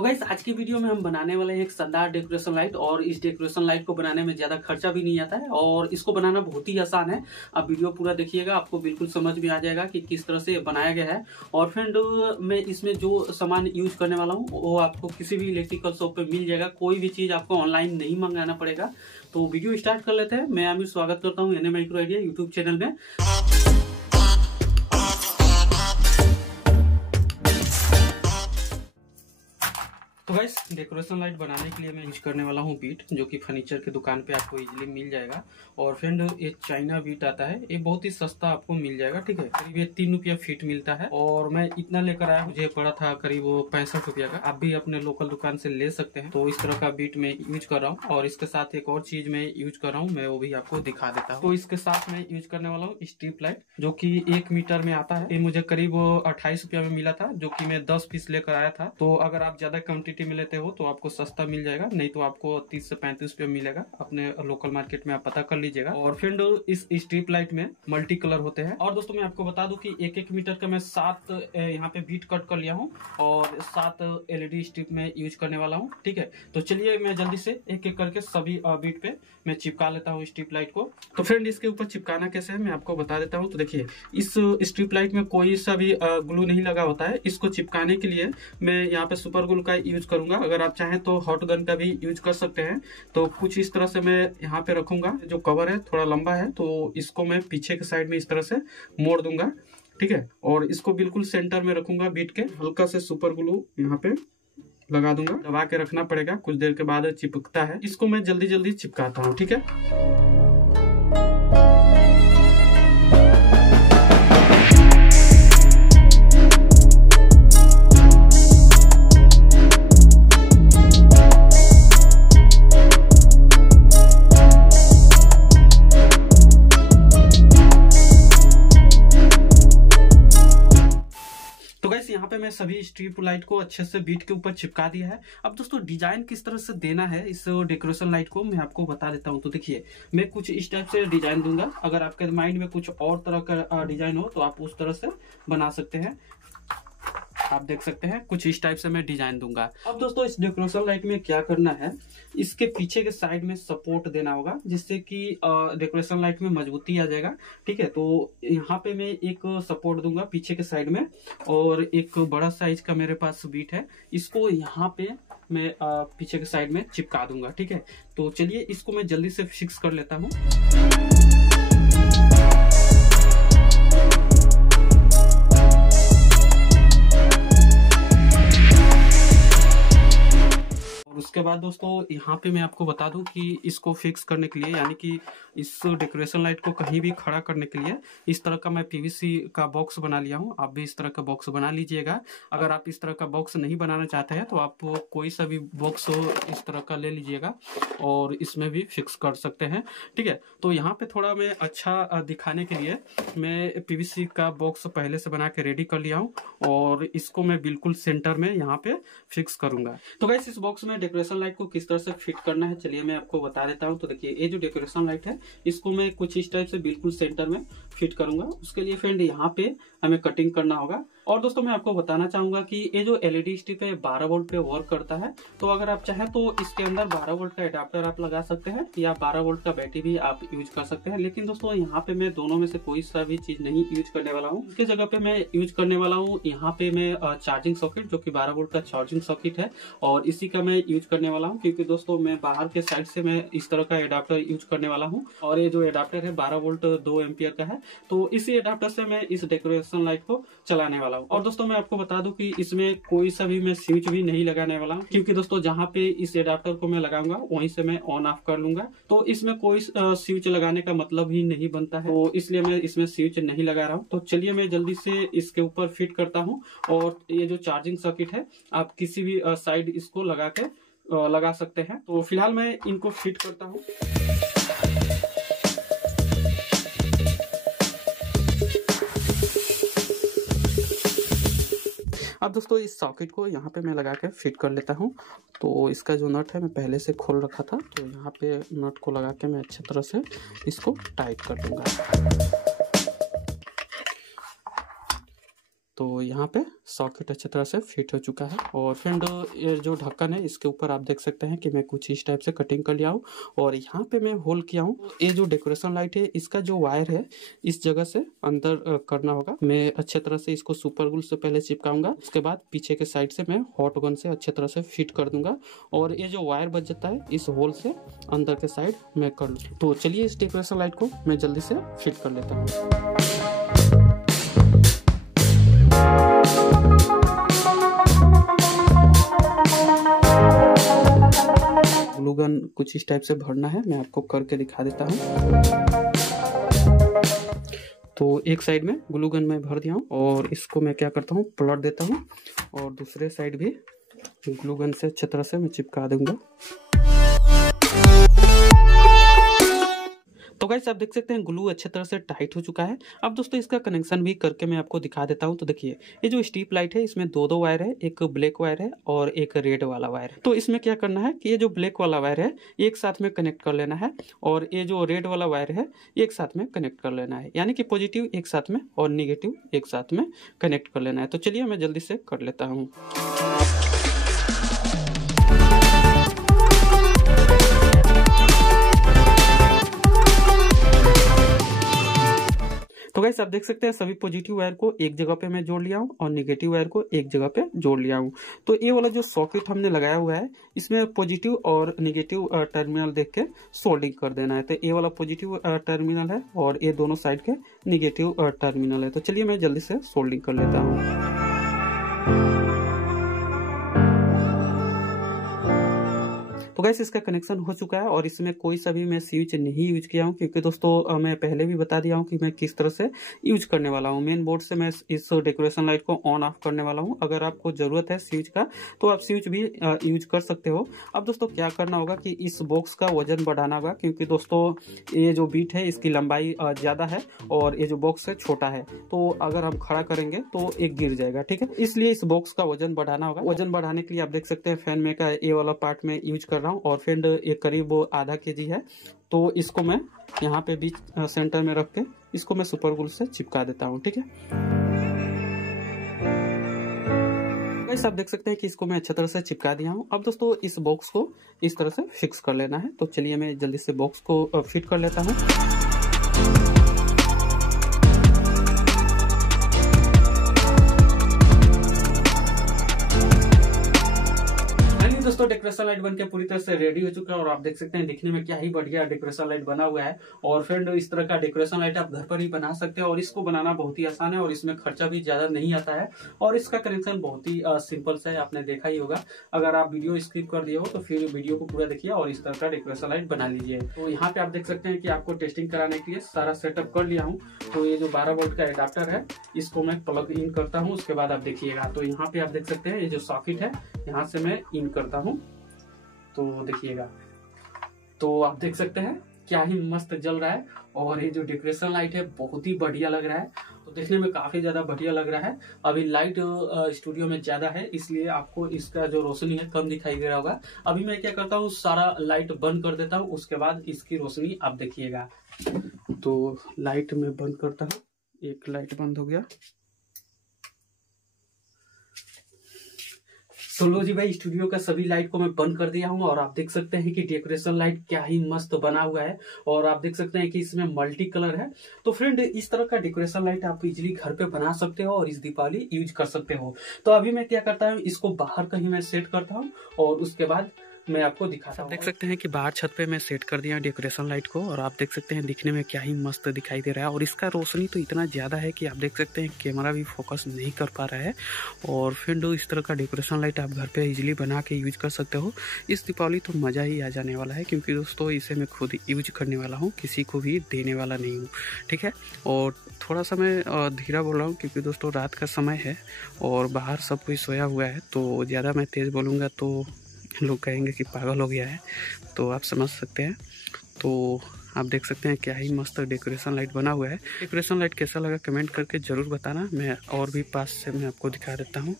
तो गाइस आज की वीडियो में हम बनाने वाले हैं एक शानदार डेकोरेशन लाइट। और इस डेकोरेशन लाइट को बनाने में ज्यादा खर्चा भी नहीं आता है और इसको बनाना बहुत ही आसान है। आप वीडियो पूरा देखिएगा, आपको बिल्कुल समझ में आ जाएगा कि किस तरह से बनाया गया है। और फ्रेंड मैं इसमें जो सामान यूज करने वाला हूँ वो आपको किसी भी इलेक्ट्रिकल शॉप पे मिल जाएगा। कोई भी चीज आपको ऑनलाइन नहीं मंगाना पड़ेगा। तो वीडियो स्टार्ट कर लेते हैं। मैं आमिर स्वागत करता हूँ NA micro idea YouTube channel में। तो गाइस डेकोरेशन लाइट बनाने के लिए मैं यूज करने वाला हूँ बीट, जो कि फर्नीचर की दुकान पे आपको इजीली मिल जाएगा। और फ्रेंड ये चाइना बीट आता है, ये बहुत ही सस्ता आपको मिल जाएगा। ठीक है, करीब ये 3 रुपया फीट मिलता है और मैं इतना लेकर आया, मुझे पड़ा था करीब 65 रुपया का। आप भी अपने लोकल दुकान से ले सकते हैं। तो इस तरह का बीट मैं यूज कर रहा हूँ और इसके साथ एक और चीज मैं यूज कर रहा हूँ, मैं वो भी आपको दिखा देता हूँ। तो इसके साथ मैं यूज करने वाला हूँ स्ट्रिप लाइट, जो की 1 मीटर में आता है। ये मुझे करीब 28 रुपया में मिला था, जो की मैं 10 पीस लेकर आया था। तो अगर आप ज्यादा क्वांटिटी में लेते हो तो आपको सस्ता मिल जाएगा, नहीं तो आपको 30 से 35 रुपये मिलेगा। अपने लोकल मार्केट में आप पता कर लीजिएगा। और फ्रेंड इस स्ट्रिप लाइट में मल्टी कलर होते हैं। और दोस्तों मैं आपको बता दूं कि 1-1 मीटर का मैं 7 यहाँ पे बीट कट कर लिया हूँ और 7 LED स्ट्रिप में यूज करने वाला हूँ। ठीक है, तो चलिए मैं जल्दी से एक-एक करके सभी बीट पे मैं चिपका लेता हूँ स्ट्रिप लाइट को। तो फ्रेंड इसके ऊपर चिपकाना कैसे है मैं आपको बता देता हूँ। तो देखिए, इस स्ट्रिप लाइट में कोई सा भी ग्लू नहीं लगा होता है। इसको चिपकाने के लिए मैं यहाँ पे सुपर ग्लू का यूज करूंगा। अगर आप चाहें तो हॉट गन का भी यूज कर सकते हैं। तो कुछ इस तरह से मैं यहाँ पे रखूंगा। जो कवर है थोड़ा लंबा है, तो इसको मैं पीछे के साइड में इस तरह से मोड़ दूंगा। ठीक है, और इसको बिल्कुल सेंटर में रखूंगा बीट के। हल्का से सुपर ग्लू यहाँ पे लगा दूंगा, दबा के रखना पड़ेगा, कुछ देर के बाद चिपकता है। इसको मैं जल्दी जल्दी चिपकाता हूँ। ठीक है, यहाँ पे मैं सभी स्ट्रिप लाइट को अच्छे से बीट के ऊपर चिपका दिया है। अब दोस्तों डिजाइन किस तरह से देना है इस डेकोरेशन लाइट को मैं आपको बता देता हूँ। तो देखिए, मैं कुछ इस टाइप से डिजाइन दूंगा। अगर आपके माइंड में कुछ और तरह का डिजाइन हो तो आप उस तरह से बना सकते हैं। आप देख सकते हैं कुछ इस टाइप से मैं डिजाइन दूंगा। अब दोस्तों इस डेकोरेशन लाइट में क्या करना है, इसके पीछे के साइड में सपोर्ट देना होगा, जिससे कि डेकोरेशन लाइट में मजबूती आ जाएगा। ठीक है, तो यहाँ पे मैं एक सपोर्ट दूंगा पीछे के साइड में। और एक बड़ा साइज का मेरे पास बीट है, इसको यहाँ पे मैं पीछे के साइड में चिपका दूंगा। ठीक है, तो चलिए इसको मैं जल्दी से फिक्स कर लेता हूँ। उसके बाद दोस्तों यहाँ पे मैं आपको बता दूं कि इसको फिक्स करने के लिए, यानी कि इस डेकोरेशन लाइट को कहीं भी खड़ा करने के लिए इस तरह का मैं PVC का बॉक्स बना लिया हूँ। आप भी इस तरह का बॉक्स बना लीजिएगा। अगर आप इस तरह का बॉक्स नहीं बनाना चाहते हैं तो आप कोई सा भी बॉक्स इस तरह का ले लीजिएगा और इसमें भी फिक्स कर सकते हैं। ठीक है, तो यहाँ पे थोड़ा मैं अच्छा दिखाने के लिए मैं PVC का बॉक्स पहले से बना के रेडी कर लिया हूँ और इसको मैं बिल्कुल सेंटर में यहाँ पे फिक्स करूंगा। तो गाइस इस बॉक्स में डेकोरेशन लाइट को किस तरह से फिट करना है चलिए मैं आपको बता देता हूं। तो देखिए, ये जो डेकोरेशन लाइट है इसको मैं कुछ इस टाइप से बिल्कुल सेंटर में फिट करूंगा। उसके लिए फ्रेंड यहाँ पे हमें कटिंग करना होगा। और दोस्तों मैं आपको बताना चाहूंगा कि ये जो LED स्ट्रिप है 12 वोल्ट पे वर्क करता है। तो अगर आप चाहें तो इसके अंदर 12 वोल्ट का एडाप्टर आप लगा सकते हैं या 12 वोल्ट का बैटरी भी आप यूज कर सकते हैं। लेकिन दोस्तों यहाँ पे मैं दोनों में से कोई सा भी चीज नहीं यूज करने वाला हूँ। इसके जगह पे मैं यूज करने वाला हूँ यहाँ पे मैं चार्जिंग सॉकेट, जो कि 12 वोल्ट का चार्जिंग सॉकेट है और इसी का मैं यूज करने वाला हूँ। क्योंकि दोस्तों मैं बाहर के साइड से मैं इस तरह का एडाप्टर यूज करने वाला हूँ और ये जो एडाप्टर है 12 वोल्ट 2 एम्पियर का है। तो इसी एडाप्टर से मैं इस डेकोरेशन लाइट को चलाने वाला हूँ। और दोस्तों मैं आपको बता दूं कि इसमें कोई सा भी मैं स्विच भी नहीं लगाने वाला हूँ, क्योंकि दोस्तों जहाँ पे इस एडाप्टर को मैं लगाऊंगा वहीं से मैं ऑन ऑफ कर लूंगा। तो इसमें कोई स्विच लगाने का मतलब ही नहीं बनता है, तो इसलिए मैं इसमें स्विच नहीं लगा रहा हूँ। तो चलिए मैं जल्दी से इसके ऊपर फिट करता हूँ। और ये जो चार्जिंग सर्किट है आप किसी भी साइड इसको लगा सकते हैं। तो फिलहाल मैं इनको फिट करता हूँ। अब दोस्तों इस सॉकेट को यहाँ पे मैं लगा के फिट कर लेता हूँ। तो इसका जो नट है मैं पहले से खोल रखा था, तो यहाँ पे नट को लगा के मैं अच्छी तरह से इसको टाइट कर दूंगा। तो यहाँ पे सॉकेट अच्छी तरह से फिट हो चुका है। और फ्रेंड ये जो ढक्कन है इसके ऊपर आप देख सकते हैं कि मैं कुछ इस टाइप से कटिंग कर लिया हूँ और यहाँ पे मैं होल किया हूँ। ये जो डेकोरेशन लाइट है इसका जो वायर है इस जगह से अंदर करना होगा। मैं अच्छे तरह से इसको सुपर ग्लू से पहले चिपकाऊंगा, उसके बाद पीछे के साइड से मैं हॉट गन से अच्छे तरह से फिट कर दूंगा और ये जो वायर बच जाता है इस होल से अंदर के साइड मैं कर लूँ। तो चलिए इस डेकोरेशन लाइट को मैं जल्दी से फिट कर लेता हूँ। ग्लू गन कुछ इस टाइप से भरना है, मैं आपको करके दिखा देता हूँ। तो एक साइड में ग्लू गन मैं भर दिया हूँ और इसको मैं क्या करता हूँ पलट देता हूँ और दूसरे साइड भी ग्लू गन से अच्छी तरह से मैं चिपका दूंगा। तो गाइस आप देख सकते हैं ग्लू अच्छे तरह से टाइट हो चुका है। अब दोस्तों इसका कनेक्शन भी करके मैं आपको दिखा देता हूं। तो देखिए ये जो स्ट्रिप लाइट है इसमें दो वायर है, एक ब्लैक वायर है और एक रेड वाला वायर है। तो इसमें क्या करना है कि ये जो ब्लैक वाला वायर है एक साथ में कनेक्ट कर लेना है और ये जो रेड वाला वायर है एक साथ में कनेक्ट कर लेना है, यानी कि पॉजिटिव एक साथ में और निगेटिव एक साथ में कनेक्ट कर लेना है। तो चलिए मैं जल्दी से कर लेता हूँ। तो गाइस आप देख सकते हैं सभी पॉजिटिव वायर को एक जगह पे मैं जोड़ लिया हूँ और नेगेटिव वायर को एक जगह पे जोड़ लिया हूँ। तो ये वाला जो सॉकेट हमने लगाया हुआ है इसमें पॉजिटिव और नेगेटिव टर्मिनल देख के सोल्डिंग कर देना है। तो ये वाला पॉजिटिव टर्मिनल है और ये दोनों साइड के नेगेटिव टर्मिनल है। तो चलिए मैं जल्दी से सोल्डिंग कर लेता हूँ। तो गाइस इसका कनेक्शन हो चुका है और इसमें कोई सा भी मैं स्विच नहीं यूज किया हूं, क्योंकि दोस्तों मैं पहले भी बता दिया हूं कि मैं किस तरह से यूज करने वाला हूं। मेन बोर्ड से मैं इस डेकोरेशन लाइट को ऑन ऑफ करने वाला हूं। अगर आपको जरूरत है स्विच का तो आप स्विच भी यूज कर सकते हो। अब दोस्तों क्या करना होगा कि इस बॉक्स का वजन बढ़ाना होगा, क्योंकि दोस्तों ये जो बीट है इसकी लंबाई ज्यादा है और ये जो बॉक्स है छोटा है, तो अगर हम खड़ा करेंगे तो एक गिर जाएगा, ठीक है। इसलिए इस बॉक्स का वजन बढ़ाना होगा। वजन बढ़ाने के लिए आप देख सकते हैं फैन में का ये वाला पार्ट में यूज कर रहा हूँ और फ्रेंड ये करीब आधा केजी है। तो इसको मैं यहाँ पे बीच सेंटर में रख के इसको मैं सुपर ग्लू से चिपका देता हूँ, ठीक है। गाइस आप देख सकते हैं कि इसको मैं अच्छी तरह से चिपका दिया हूँ। अब दोस्तों इस बॉक्स को इस तरह से फिक्स कर लेना है। तो चलिए मैं जल्दी से बॉक्स को फिट कर लेता हूँ। दोस्तों डेकोरेशन लाइट बनके पूरी तरह से रेडी हो चुका है और आप देख सकते हैं दिखने में क्या ही बढ़िया डेकोरेशन लाइट बना हुआ है। और फ्रेंड इस तरह का डेकोरेशन लाइट आप घर पर ही बना सकते हो और इसको बनाना बहुत ही आसान है और इसमें खर्चा भी ज्यादा नहीं आता है और इसका कनेक्शन बहुत ही सिंपल से है, आपने देखा ही होगा। अगर आप वीडियो स्किप कर दिए हो तो फिर वीडियो को पूरा देखिए और इस तरह का डेकोरेशन लाइट बना लीजिए। तो यहाँ पे आप देख सकते हैं कि आपको टेस्टिंग कराने के लिए सारा सेटअप कर लिया हूँ। तो ये जो 12 वोल्ट का एडाप्टर है इसको मैं प्लग इन करता हूँ, उसके बाद आप देखिएगा। तो यहाँ पे आप देख सकते हैं ये जो सॉकेट है यहाँ से मैं इन करता हूँ, तो देखिएगा। तो आप देख सकते हैं क्या ही मस्त जल रहा है और ये जो डेकोरेशन लाइट है बहुत ही बढ़िया लग रहा है। तो देखने में काफी ज्यादा बढ़िया लग रहा है। अभी लाइट स्टूडियो में ज्यादा है इसलिए आपको इसका जो रोशनी है कम दिखाई दे रहा होगा। अभी मैं क्या करता हूँ सारा लाइट बंद कर देता हूँ, उसके बाद इसकी रोशनी आप देखिएगा। तो लाइट में बंद करता हूँ, एक लाइट बंद हो गया। तो लो जी भाई स्टूडियो का सभी लाइट को मैं बंद कर दिया हूँ और आप देख सकते हैं कि डेकोरेशन लाइट क्या ही मस्त बना हुआ है और आप देख सकते हैं कि इसमें मल्टी कलर है। तो फ्रेंड इस तरह का डेकोरेशन लाइट आप इजीली घर पे बना सकते हो और इस दीपावली यूज कर सकते हो। तो अभी मैं क्या करता हूँ इसको बाहर कहीं मैं सेट करता हूँ और उसके बाद मैं आपको दिखाता हूँ। देख सकते हैं कि बाहर छत पे मैं सेट कर दिया डेकोरेशन लाइट को और आप देख सकते हैं दिखने में क्या ही मस्त दिखाई दे रहा है और इसका रोशनी तो इतना ज़्यादा है कि आप देख सकते हैं कैमरा भी फोकस नहीं कर पा रहा है। और फ्रेंड इस तरह का डेकोरेशन लाइट आप घर पे इजीली बना के यूज कर सकते हो। इस दीपावली तो मज़ा ही आ जाने वाला है, क्योंकि दोस्तों इसे मैं खुद यूज करने वाला हूँ, किसी को भी देने वाला नहीं हूँ, ठीक है। और थोड़ा सा मैं धीरा बोल रहा हूँ क्योंकि दोस्तों रात का समय है और बाहर सब कोई सोया हुआ है। तो ज़्यादा मैं तेज़ बोलूँगा तो लोग कहेंगे कि पागल हो गया है, तो आप समझ सकते हैं। तो आप देख सकते हैं क्या ही मस्त डेकोरेशन लाइट बना हुआ है। डेकोरेशन लाइट कैसा लगा कमेंट करके ज़रूर बताना। मैं और भी पास से मैं आपको दिखा देता हूँ,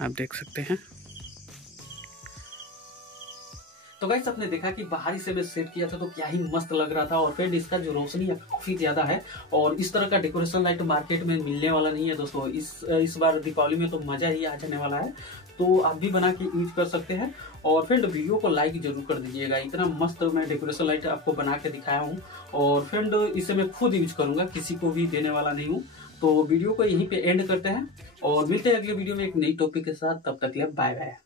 आप देख सकते हैं। तो गाइस आपने देखा कि बाहरी से मैं सेट किया था तो क्या ही मस्त लग रहा था। और फ्रेंड इसका जो रोशनी है काफी ज्यादा है और इस तरह का डेकोरेशन लाइट मार्केट में मिलने वाला नहीं है दोस्तों। इस बार दीपावली में तो मजा ही आ जाने वाला है। तो आप भी बना के यूज कर सकते हैं। और फ्रेंड वीडियो को लाइक जरूर कर दीजिएगा। इतना मस्त मैं डेकोरेशन लाइट आपको बना के दिखाया हूँ और फ्रेंड इसे मैं खुद यूज करूंगा, किसी को भी देने वाला नहीं हूँ। तो वीडियो को यहीं पे एंड करते हैं और मिलते हैं अगले वीडियो में एक नई टॉपिक के साथ। तब तक के लिए बाय बाय।